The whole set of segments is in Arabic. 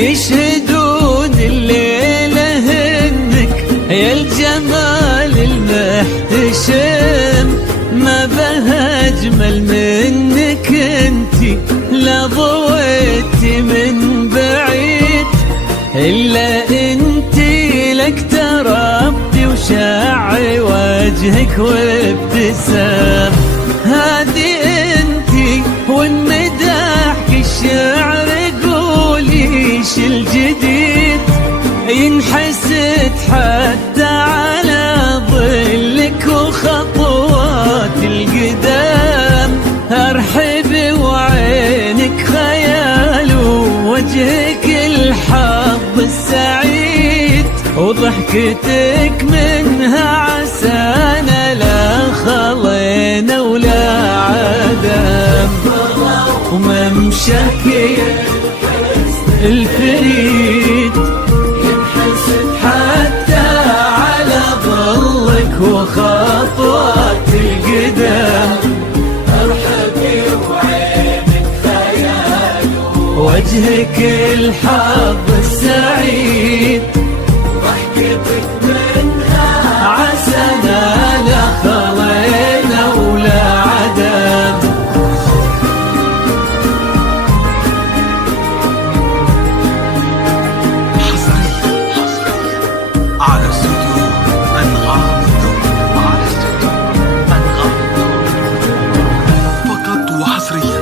يشهدون الليلة إنك يا الجمال المحتشم، ما بها أجمل منك انتي، لا ضويتي من بعيد إلا انتي، لك تربي وشعي وجهك وابتسام. هذه انتي والمداح الشعر قوليش الجديد، ينحسد حتى على ظلك وخطوات القدام. ارحبي وعينك خيال ووجهك الحظ السعيد، وضحكتك منها عسانا لا خلينا ولا عدم. وممشاك الفريد ينحسد حتى على ظلك وخطوات القدام. ارحبي وعينك خيال وجهك الحظ السعيد، ضحكتك منها عسانا لا خلينا ولا عدم. على استوديو أنغام الذوق، على استوديو أنغام الذوق، فقط وحصريا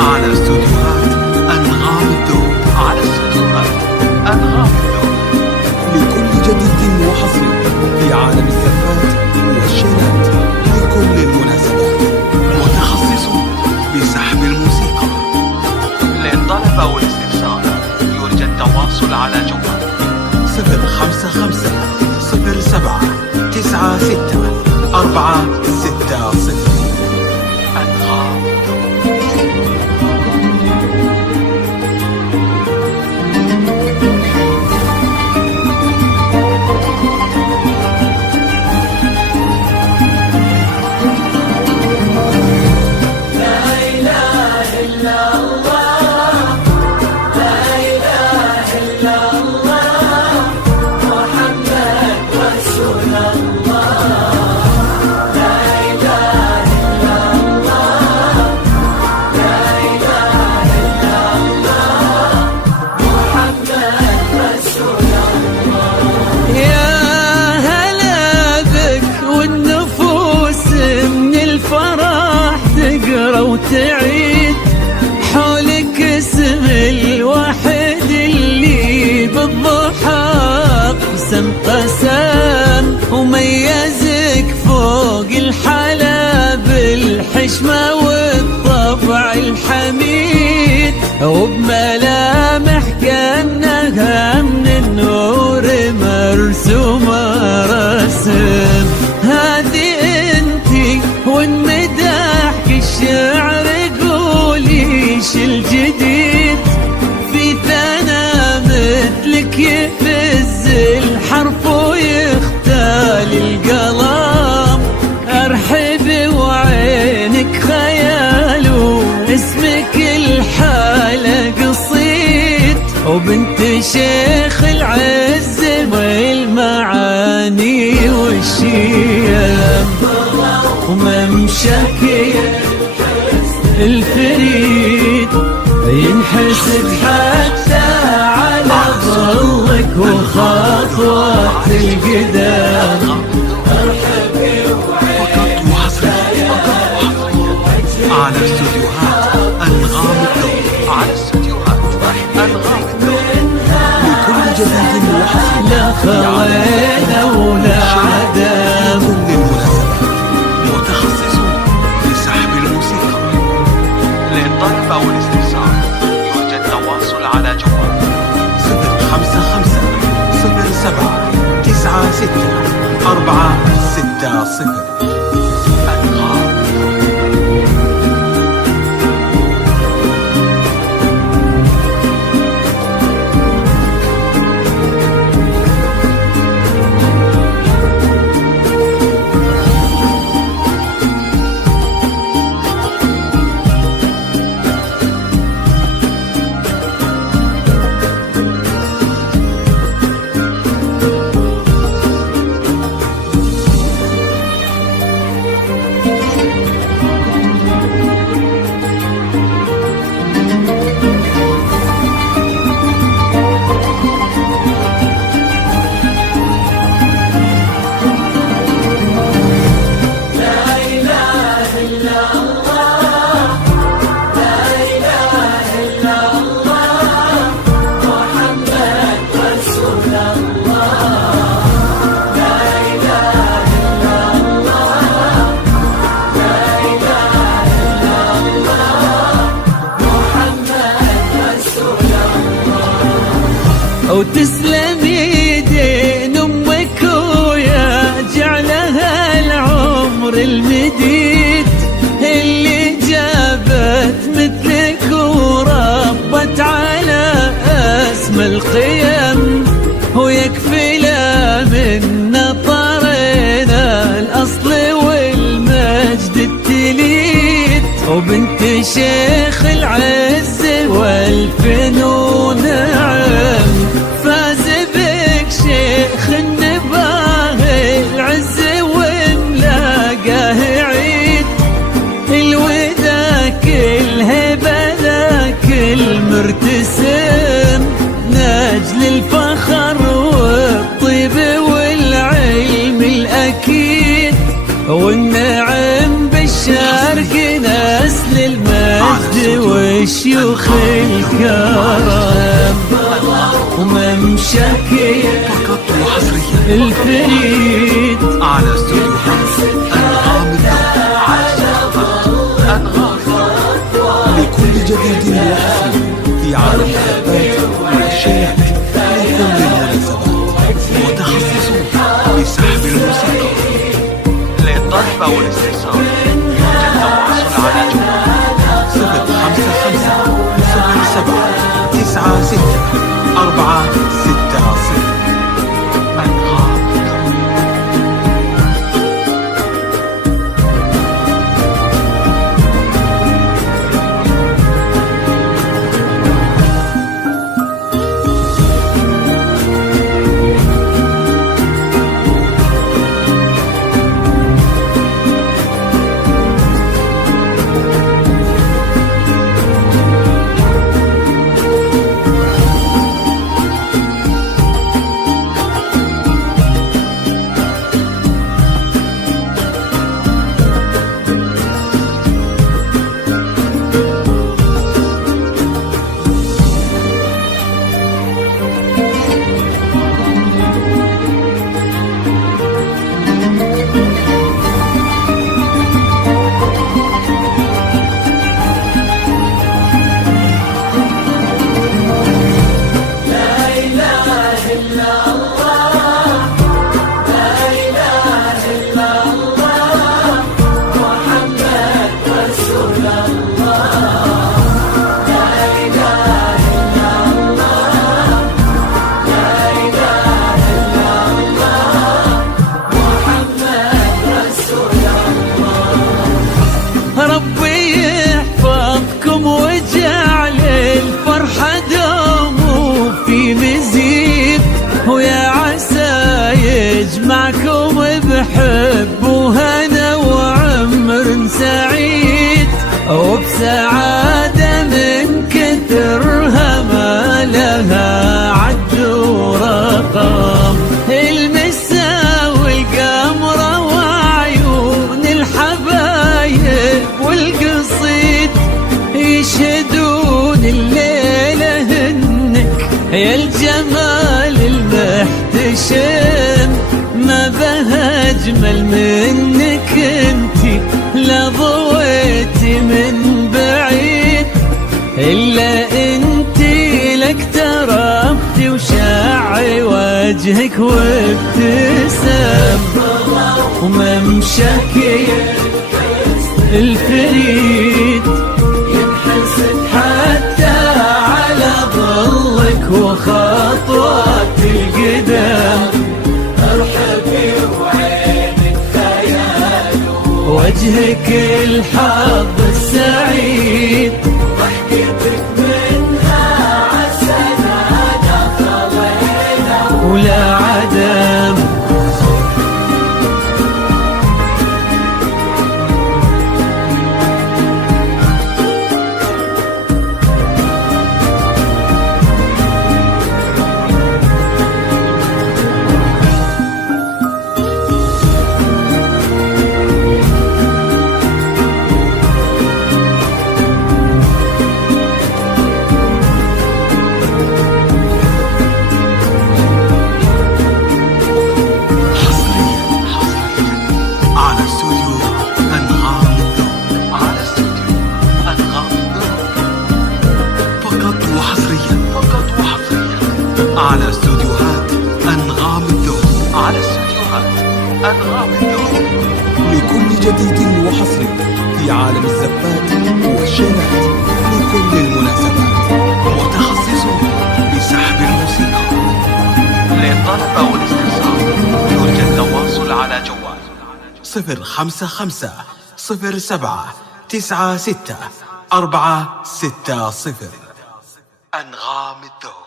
على استوديوهات أنغام الذوق، على استوديوهات أنغام الذوق، لكل جديد وحصري في عالم الزفات والشيلات لكل المناسبات، متخصص بسحب الموسيقى. للطلب أو الاستفسار يرجى التواصل على جوال 055-07-96-460 أنغام. وتعيد حولك اسم الواحد اللي بالضحى قسم وميزك فوق الحلا بالحشمة والطبع الحميد، وبملامح كأنها من النور مرسومة رسم. هذه انتي والمداح الشعر قوليش الجديد، في ثنا مثلك يفز الحرف ويختال القلم. ارحبي وعينك خيال واسمك الحالة قصيد، وبنت شيخ العز والمعاني والشيم، وممشاك الفريد ينحسد حتى على ظلك وخطوات القدام. فقط وحصريا على استوديوهات أنغام الذوق، على استوديوهات أنغام الذوق، لكل جديد وحصري لا خلينا ولا عدم. كل المناسبات متخصص بسحب الموسيقى. للطلب أو الاستفسار يرجى التواصل على جوال 055-07-96-460 أنغام. وتسلم يدين أمك ويا جعلها العمر المديد اللي جابت مثلك وربت على أسمى القيم، ويكفي لا من نطرنا الأصل والمجد التليد، وبنت شيخ العز والفنون نعم، فاز بك شيخ النباه العز وملاقاه عيد، الوداك الهبة ذاك المرتسم نجل الفخر والطيب والعلم الأكيد، والنعم بالشرق نسل المجد والشيوخ الكرم، وممشاك فقط وحصريا الفريد على استوديوهات أنغام الذوق على أنغام لكل جديد وحصري في عالم الثبات والشيات لكل المناسبات، متخصصون بسحب الموسيقى للطلب والاستفسار يرجى التواصل على جوال 055-77-96-460 أنغام. ربي يحفظكم وجعل الفرحة دوم في مزيد، ويا عسى يجمعكم بحب وهنا وعمر سعيد، وبسعادة من كثرها ما لها عد ورقم، المسا والقمرة وعيون الحبايب والقصيد يشهدون الليلة هنك يا الجمال المحتشم، ما بها أجمل منك انتي لا ضويتي من بعيد، إلا انتي لك تربتي وشاعي وجهك وابتسم، وممشاك الفريد ينحسد حتى على ظلك وخطوات القدم، ارحبي وعينك خيال وجهك الحظ السعيد، ضحكتك منها عسنانة خلينا ولا عدم. أنغام الذوق. لكل جديد وحصري في عالم الزفات والشيلات لكل المناسبات. متخصصون بسحب الموسيقى. للطلب أو الاستفسار يرجى التواصل على جوال 055-07-96-460. أنغام الذوق.